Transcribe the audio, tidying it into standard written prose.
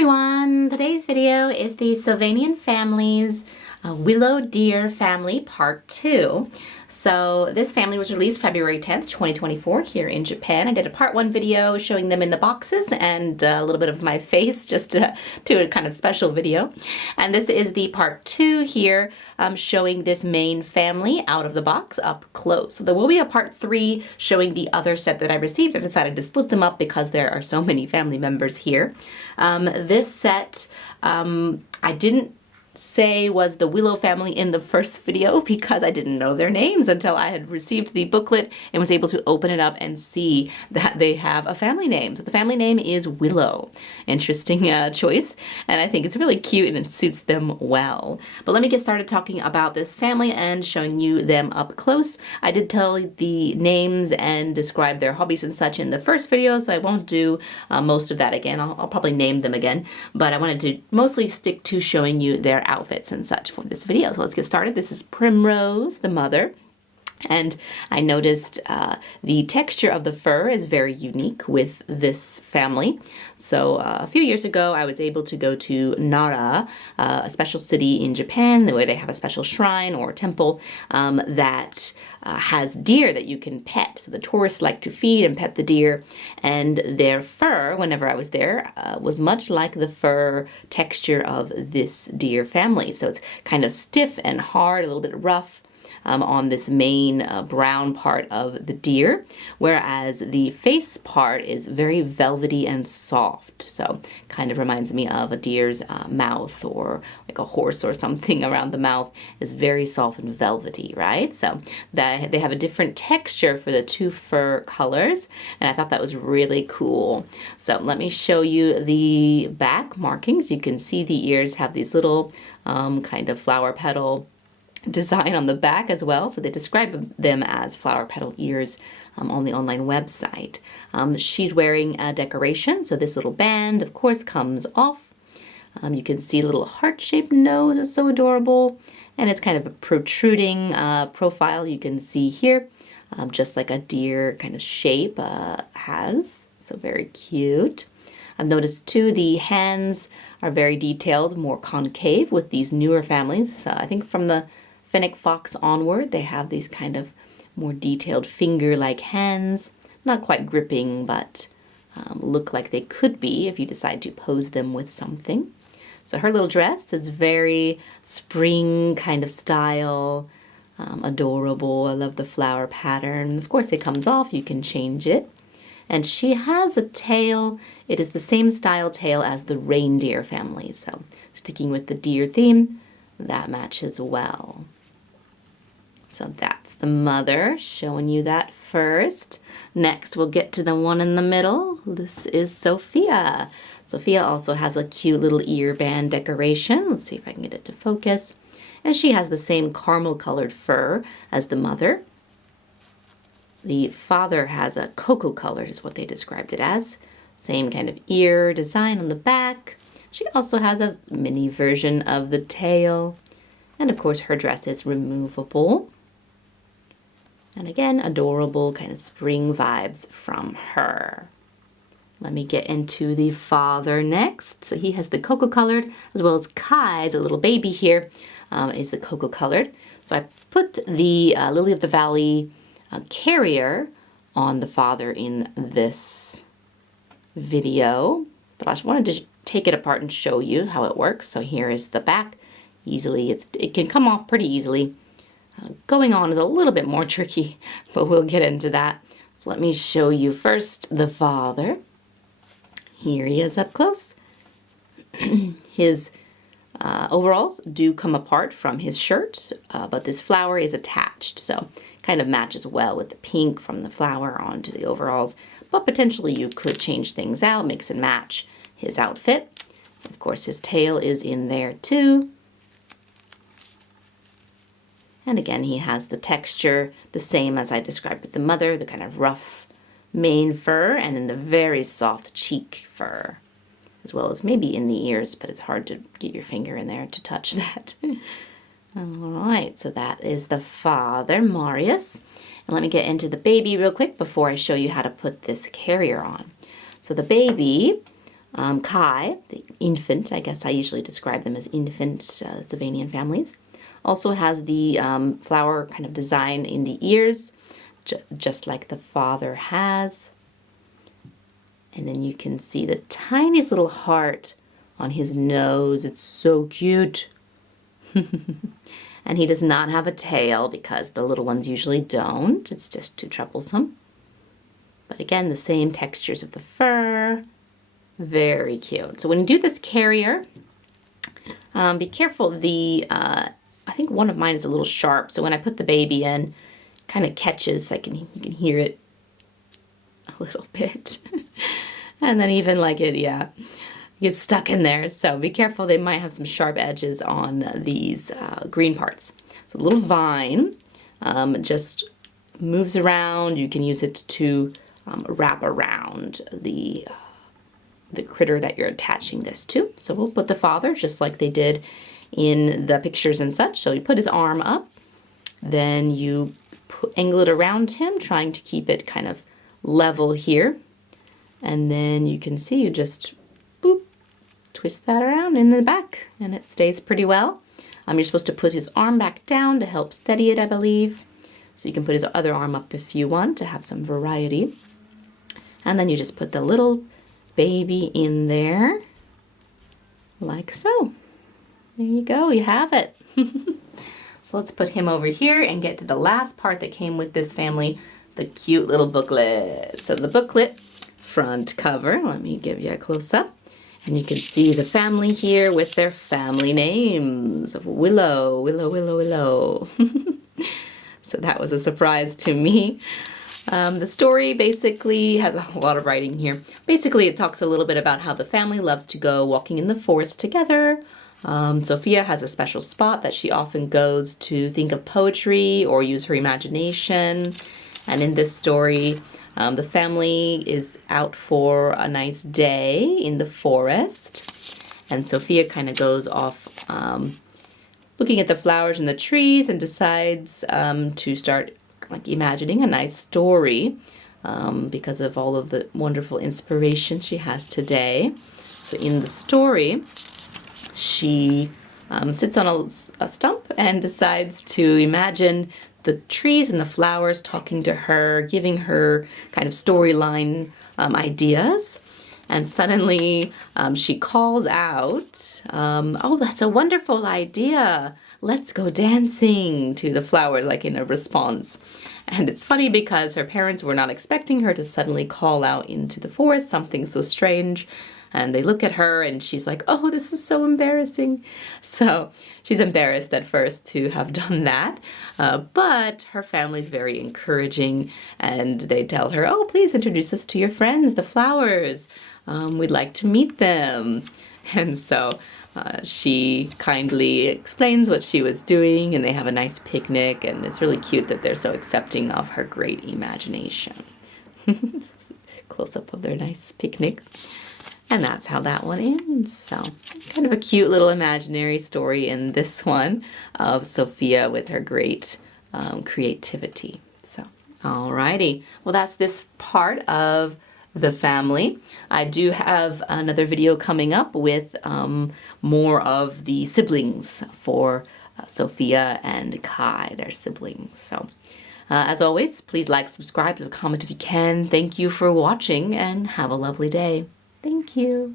everyone! Today's video is the Sylvanian Families Willow Deer Family Part 2. So this family was released February 10th, 2024 here in Japan. I did a Part 1 video showing them in the boxes and a little bit of my face just to a kind of special video. And this is the Part 2 here showing this main family out of the box up close. So there will be a Part 3 showing the other set that I received. I decided to split them up because there are so many family members here. This set I didn't say was the Willow family in the first video because I didn't know their names until I had received the booklet and was able to open it up and see that they have a family name. So the family name is Willow. Interesting choice, and I think it's really cute and it suits them well. But let me get started talking about this family and showing you them up close. I did tell the names and describe their hobbies and such in the first video, so I won't do most of that again. I'll probably name them again, but I wanted to mostly stick to showing you their outfits and such for this video. So let's get started. This is Prim Rose, the mother. And I noticed the texture of the fur is very unique with this family. So a few years ago, I was able to go to Nara, a special city in Japan, where they have a special shrine or temple that has deer that you can pet. So the tourists like to feed and pet the deer. And their fur, whenever I was there, was much like the fur texture of this deer family. So it's kind of stiff and hard, a little bit rough. On this main brown part of the deer, whereas the face part is very velvety and soft. So kind of reminds me of a deer's mouth, or like a horse or something around the mouth is very soft and velvety, right? So that they have a different texture for the two fur colors, and I thought that was really cool. So let me show you the back markings. You can see the ears have these little kind of flower petal design on the back as well, so they describe them as flower petal ears on the online website. She's wearing a decoration, so this little band of course comes off. You can see a little heart-shaped nose is so adorable, and it's kind of a protruding profile you can see here, just like a deer kind of shape has, so very cute. I've noticed too the hands are very detailed, more concave with these newer families. I think from the Fennec Fox onward, they have these kind of more detailed finger-like hands. Not quite gripping, but look like they could be if you decide to pose them with something. So her little dress is very spring kind of style, adorable. I love the flower pattern. Of course, it comes off. You can change it. And she has a tail. It is the same style tail as the reindeer family. So sticking with the deer theme, that matches well. So that's the mother, showing you that first. Next, we'll get to the one in the middle. This is Sophia. Sophia also has a cute little ear band decoration. Let's see if I can get it to focus. And she has the same caramel colored fur as the mother. The father has a cocoa colored, is what they described it as. Same kind of ear design on the back. She also has a mini version of the tail. And of course her dress is removable. And again, adorable kind of spring vibes from her. Let me get into the father next. So he has the cocoa colored, as well as Kai, the little baby here, is the cocoa colored. So I put the Lily of the Valley carrier on the father in this video, but I just wanted to take it apart and show you how it works. So here is the back. Easily, it can come off pretty easily. Going on is a little bit more tricky, but we'll get into that. So let me show you first the father. Here he is up close. His overalls do come apart from his shirt, but this flower is attached, so kind of matches well with the pink from the flower onto the overalls. But potentially you could change things out, mix and match his outfit. Of course, his tail is in there too. And again, he has the texture the same as I described with the mother, the kind of rough mane fur, and then the very soft cheek fur, as well as maybe in the ears, but it's hard to get your finger in there to touch that. All right, so that is the father, Marius. And let me get into the baby real quick before I show you how to put this carrier on. So the baby Kai, the infant, I guess I usually describe them as infant Sylvanian families, also has the flower kind of design in the ears, just like the father has. And then you can see the tiniest little heart on his nose. It's so cute. And he does not have a tail because the little ones usually don't. It's just too troublesome. But again, the same textures of the fur. Very cute. So when you do this carrier, be careful. I think one of mine is a little sharp. So when I put the baby in, kind of catches. You can hear it a little bit. And then even like it, yeah, gets stuck in there. So be careful. They might have some sharp edges on these green parts. So a little vine just moves around. You can use it to wrap around the critter that you're attaching this to. So we'll put the father just like they did in the pictures and such. So you put his arm up, then you angle it around him, trying to keep it kind of level here. And then you can see you just boop, twist that around in the back and it stays pretty well. You're supposed to put his arm back down to help steady it, I believe. So you can put his other arm up if you want to have some variety. And then you just put the little baby in there, like so. There you go, you have it. So let's put him over here and get to the last part that came with this family, the cute little booklet. So the booklet front cover, let me give you a close-up. And you can see the family here with their family names of Willow, Willow, Willow, Willow. So that was a surprise to me. The story basically has a lot of writing here. Basically, it talks a little bit about how the family loves to go walking in the forest together. Sophia has a special spot that she often goes to think of poetry or use her imagination. And in this story, the family is out for a nice day in the forest. And Sophia kind of goes off looking at the flowers and the trees and decides to start like imagining a nice story because of all of the wonderful inspiration she has today. So in the story, she sits on a stump and decides to imagine the trees and the flowers talking to her, giving her kind of storyline ideas. And suddenly she calls out, oh, that's a wonderful idea. Let's go dancing, to the flowers, like in a response. And it's funny because her parents were not expecting her to suddenly call out into the forest, something so strange. And they look at her and she's like, oh, this is so embarrassing. So she's embarrassed at first to have done that. But her family's very encouraging and they tell her, oh, please introduce us to your friends, the flowers. We'd like to meet them. And so she kindly explains what she was doing and they have a nice picnic and it's really cute that they're so accepting of her great imagination. Close up of their nice picnic. And that's how that one ends. So kind of a cute little imaginary story in this one of Sophia with her great creativity. So, alrighty. Well, that's this part of the family. I do have another video coming up with more of the siblings for Sophia and Kai, their siblings. So, as always, please like, subscribe, leave a comment if you can. Thank you for watching and have a lovely day. Thank you.